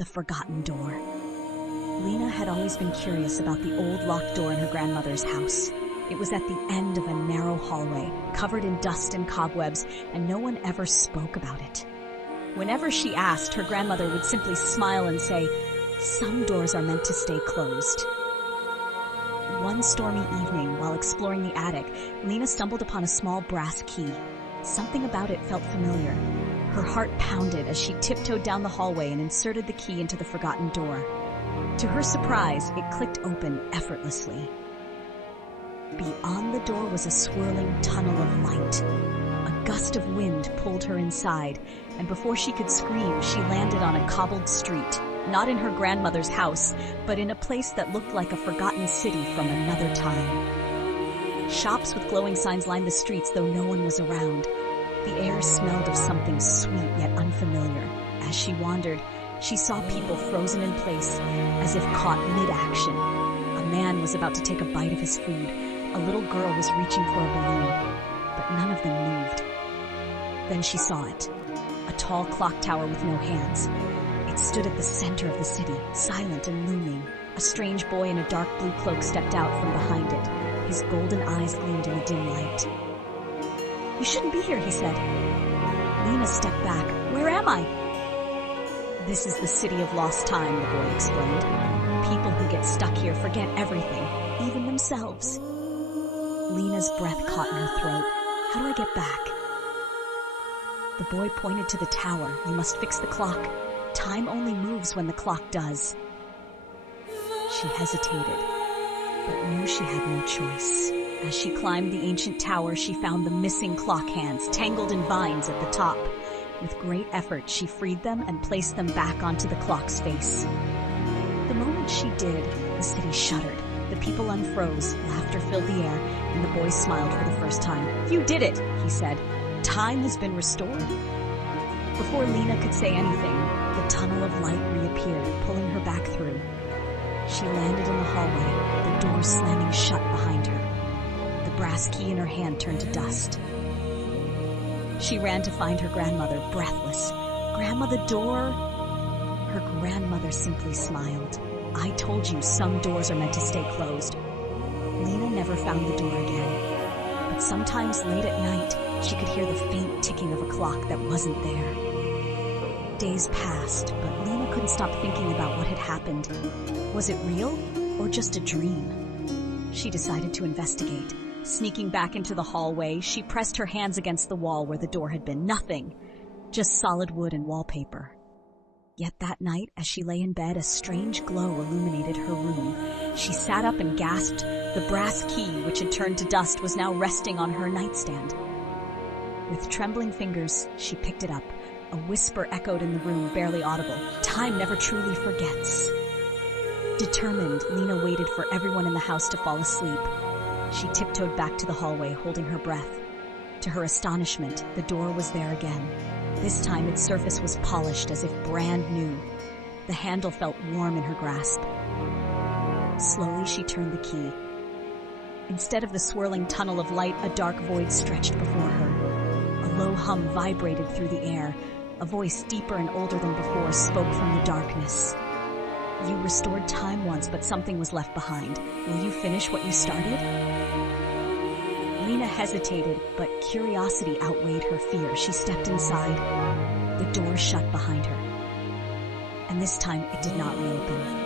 the forgotten door. Lena had always been curious about the old locked door in her grandmother's house. It was at the end of a narrow hallway, covered in dust and cobwebs, and no one ever spoke about it. Whenever she asked, her grandmother would simply smile and say, "Some doors are meant to stay closed." One stormy evening, while exploring the attic, Lena stumbled upon a small brass key. Something about it felt familiar. Her heart pounded as she tiptoed down the hallway and inserted the key into the forgotten door. To her surprise, it clicked open effortlessly. Beyond the door was a swirling tunnel of light. A gust of wind pulled her inside, and before she could scream, she landed on a cobbled street, not in her grandmother's house, but in a place that looked like a forgotten city from another time. Shops with glowing signs lined the streets, though no one was around. The air smelled of something sweet yet unfamiliar. As she wandered, she saw people frozen in place, as if caught mid-action. A man was about to take a bite of his food. A little girl was reaching for a balloon, but none of them moved. Then she saw it, a tall clock tower with no hands. It stood at the center of the city, silent and looming. A strange boy in a dark blue cloak stepped out from behind it. His golden eyes gleamed in the dim light. "You shouldn't be here," he said. Lena stepped back. "Where am I?" "This is the city of lost time," the boy explained. "People who get stuck here forget everything, even themselves." Lena's breath caught in her throat. "How do I get back?" The boy pointed to the tower. "You must fix the clock. Time only moves when the clock does." She hesitated, but knew she had no choice. As she climbed the ancient tower, she found the missing clock hands tangled in vines at the top. With great effort, she freed them and placed them back onto the clock's face. The moment she did, the city shuddered. The people unfroze, laughter filled the air, and the boy smiled for the first time. "You did it," he said. "Time has been restored." Before Lena could say anything, the tunnel of light reappeared, pulling her back through. She landed in the hallway, the door slamming shut behind her. The brass key in her hand turned to dust. She ran to find her grandmother, breathless. "Grandma, the door?" Her grandmother simply smiled. "I told you some doors are meant to stay closed." Lena never found the door again, but sometimes late at night, she could hear the faint ticking of a clock that wasn't there. Days passed, but Lena couldn't stop thinking about what had happened. Was it real or just a dream? She decided to investigate. Sneaking back into the hallway, she pressed her hands against the wall where the door had been. Nothing, just solid wood and wallpaper. Yet that night, as she lay in bed, a strange glow illuminated her room. She sat up and gasped. The brass key, which had turned to dust, was now resting on her nightstand. With trembling fingers, she picked it up. A whisper echoed in the room, barely audible. "Time never truly forgets." Determined, Lena waited for everyone in the house to fall asleep. She tiptoed back to the hallway, holding her breath. To her astonishment, the door was there again. This time its surface was polished as if brand new. The handle felt warm in her grasp. Slowly she turned the key. Instead of the swirling tunnel of light, a dark void stretched before her. A low hum vibrated through the air. A voice deeper and older than before spoke from the darkness. "You restored time once, but something was left behind. Will you finish what you started?" Lena hesitated, but curiosity outweighed her fear. She stepped inside. The door shut behind her. And this time it did not reopen.